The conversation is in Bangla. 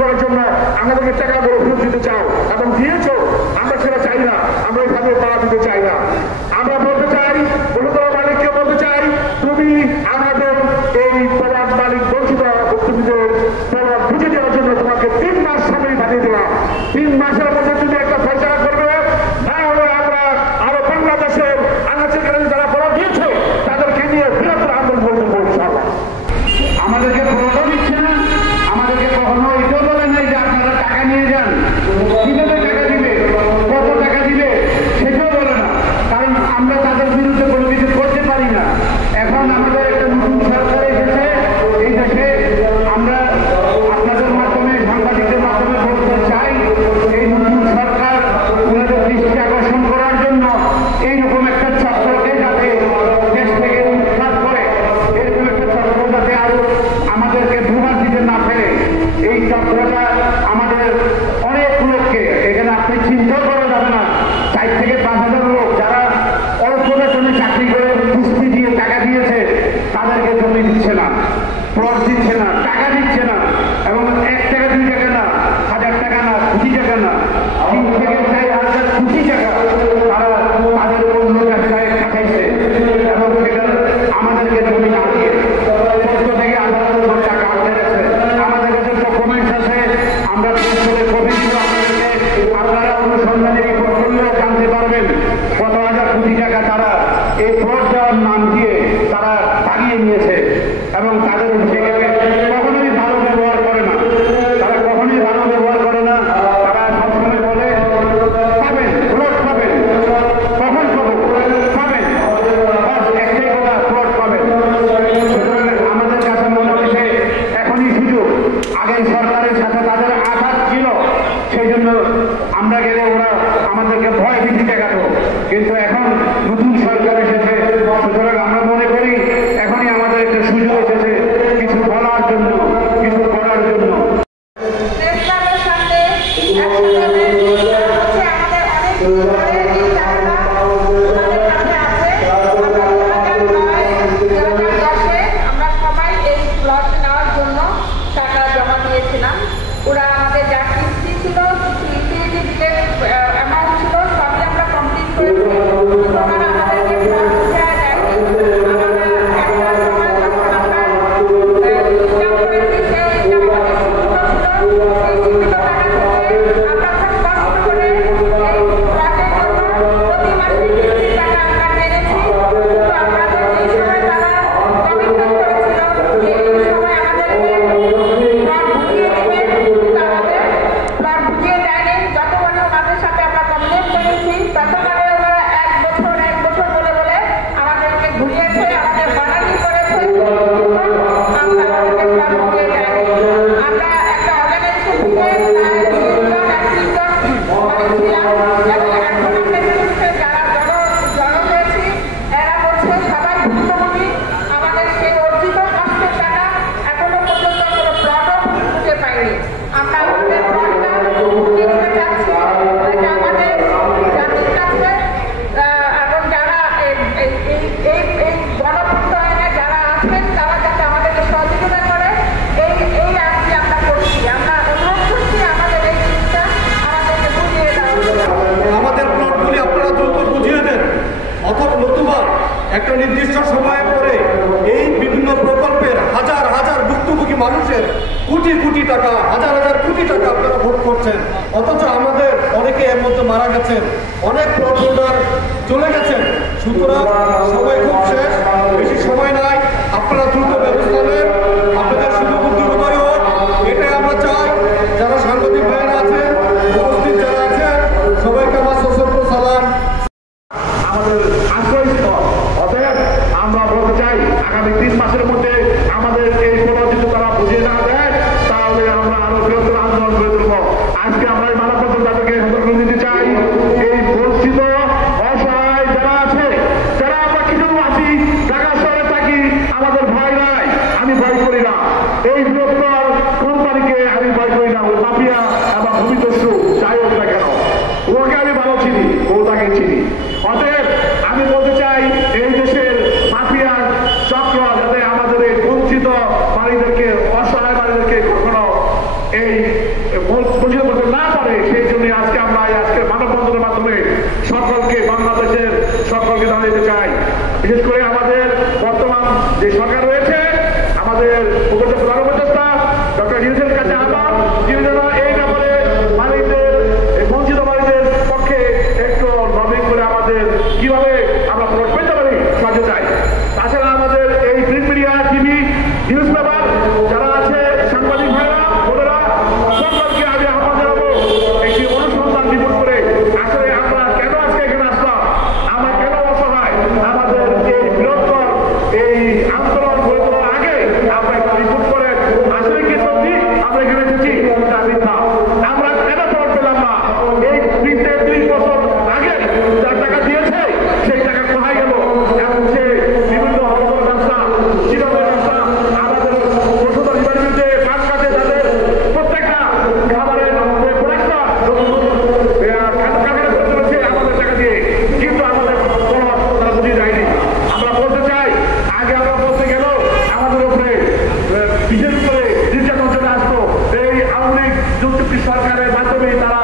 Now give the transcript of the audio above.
করার জন্য আমাদেরকে টাকাগুলো ফেরত দিতে চাও এবং দিয়েছো, আমরা সেটা চাই না, আমরা এখানে পাওয়া দিতে চাই না। আমরা বলতে চাই, বন্ধুতর মালিককে বলতে চাই, তুমি আমাদের এই প্রভাব মালিক বঞ্চিত ভুক্তভোগীদের প্রভাব বুঝে দেওয়ার জন্য তোমাকে 3 মাস সময় বানিয়ে দেওয়া। 3 মাসের মধ্যে তুমি একটা ফয়সালা করবে, না হলে আমরা আরো বাংলাদেশের আনাচে গেলে যারা প্রভাব দিয়েছে তাদেরকে নিয়ে বৃহত্তর আন্দোলন করতে বলবো ইনশাআল্লাহ। আমাদেরকে প্রভাব দিচ্ছে না, আমাদেরকে কখনো এটাও বলে নাই যে আপনারা টাকা নিয়ে যান, কিভাবে টাকা দিবে, কত টাকা দিবে সেটাও বলে না, কারণ আমরা তাদের বিরুদ্ধে কোনো কিছু করতে পারি না। এখন আমাদের একটা নতুন সরকার এসেছে এই দেশে, আমরা আপনাদের মাধ্যমে সাংবাদিকদের মাধ্যমে বলতে চাই, এই নতুন সরকার ওনাদের দৃষ্টি আকর্ষণ করার জন্য এইরকম একটা চক্রকে যাতে দেশ থেকে উৎখাত করে, এরকম একটা চক্র যাতে আরো আমাদেরকে ধোঁয়া দিতে না ফেলে, এই চক্রটা আমাদের অনেক লোককে, এখানে আপনি চিন্তাও করা যাবে না, 4 থেকে 5,000 লোক যারা অল্প বেতনে চাকরি করে কিস্তি দিয়ে টাকা দিয়েছে, তাদেরকে জমি দিচ্ছে না, প্লট দিচ্ছে না, টাকা দিচ্ছে না, এবং 1 টাকা 2 টাকা না, 1000 টাকা না, কোটি টাকা না, 3 থেকে 4,000 কোটি টাকা তারা তাদের অন্য ব্যবসায় খাটাইছে, এবং সেটা আমাদেরকে জমি না দিয়ে 14 থেকে 18 টাকা আটকে গেছে। আমাদের কাছে ডকুমেন্টস আছে, আমরা কপি দিব আপনাদেরকে, আপনারা অনুসন্ধানে রিপোর্ট করলেও জানতে পারবেন কত হাজার কোটি টাকা তারা এই প্লট দেওয়ার নাম দিয়ে তারা পালিয়ে নিয়েছে, এবং তাদের সেখানে কখনোই ভালো ব্যবহার করে না, তারা কখনোই ভালো ব্যবহার করে না, তারা সবসময় বলে পাবেন, প্লট পাবেন, কখন পাবেন, একটাই কথা, প্লট পাবেন। আমাদের কাছে মনে হয়েছে এখনই সুযোগ, আগের সরকারের সাথে তাদের আঘাত ছিল, সেই জন্য আমরা গেলে ওরা আমাদেরকে ভয় ভীতি দেখাতো, কিন্তু এখন নতুন সরকার এসেছে, সুতরাং আমরা মনে করি এখনই আমাদের একটা সুযোগ এসেছে কিছু বলার জন্য, কিছু করার জন্য। ওরা আমাদের যা কিস্তি ছিল, অ্যামাউন্ট ছিল, সবই আমরা কমপ্লিট করেছি। ওনারা আমাদেরকে একটা নির্দিষ্ট সময়ের পরে এই বিভিন্ন প্রকল্পের হাজার হাজার ভুক্তভোগী মানুষের কোটি কোটি টাকা, হাজার হাজার কোটি টাকা আপনারা ভোগ করছেন, অথচ আমাদের অনেকে এর মধ্যে মারা গেছেন, অনেক প্লট হোল্ডার চলে গেছেন। সুতরাং সময় খুব শেষ, বেশি সময় নাই, আপনারা দ্রুত ব্যবস্থা নেন, আপনাদের শুভ বুদ্ধি উদয় হোক, এটাই আমরা চাই। যারা সাংবাদিক ভাইয়েরা আছেন, উপস্থিত যারা আছেন, সবাইকে আমার সশস্ত্র সালাম। আমাদের আশ্রয়স্থল, অতএব আমরা বলতে চাই আগামী 3 মাসের মধ্যে আমাদের এই পরাজিত তারা বুঝিয়ে না দেয়, তাহলে আমরা আরো বৃহত্তর আন্দোলন করে তুলব। আজকে আমরা এই মানববন্ধন তাদেরকে সতর্ক দিতে চাই, এই বঞ্চিত অসহায় যারা আছে, যারা আমরা কিছু জানাতে চাই, বিশেষ করে আমাদের বর্তমান যে সরকার রয়েছে, আমাদের উপযুক্ত প্রধান উপদেষ্টা ডক্টর ইউনুসের কাছে আহ্বান, তিনি যেন এই ব্যাপারে মালিকদের, বঞ্চিত মালিকদের পক্ষে একটু লবিং করে আমাদের কিভাবে আমরা প্লট পেতে পারি সাহায্য চাই। তাছাড়া আমাদের এই print media, TV, news paper যারা আছে, সাংবাদিক ভাইরা বোনেরা, সকলকে আমি আহ্বান জানাবো একটি অনুসন্ধান রিপোর্ট করে আসলে আমরা কেন আজকে এখানে আসলাম, আমরা কেন অসহায়, আমাদের এই বৃহত্তর এই আন্দোলন গড়ে তোলার আগে আমরা একটা রিপোর্ট করে আসলে কি সত্যি আমরা এখানে এসেছি তা মিথ্যা, আমরা কেন প্লট পেলাম না, এই প্রিন্টের 2 বছর আগে যার টাকা দিয়েছে সেই টাকা কোথায় গেল, এবং সে বিভিন্ন হস্তকলা ব্যবসা, চিরতর ব্যবসা, আমাদের ওষুধের ডিপার্টমেন্টে পাট কাটে তাদের প্রত্যেকটা খাবারের প্রোডাকশন কারখানা করে চলেছে আমাদের টাকা দিয়ে, কিন্তু আমাদের কোনো তারা বুঝিয়ে যায়নি। আমরা বলতে চাই, আগে আমরা বলতে গেল আমাদের উপরে বিশেষ করে নির্যাতন চলে আসতো, এই আওয়ামী লীগ যুক্তি সরকারের মাধ্যমে তারা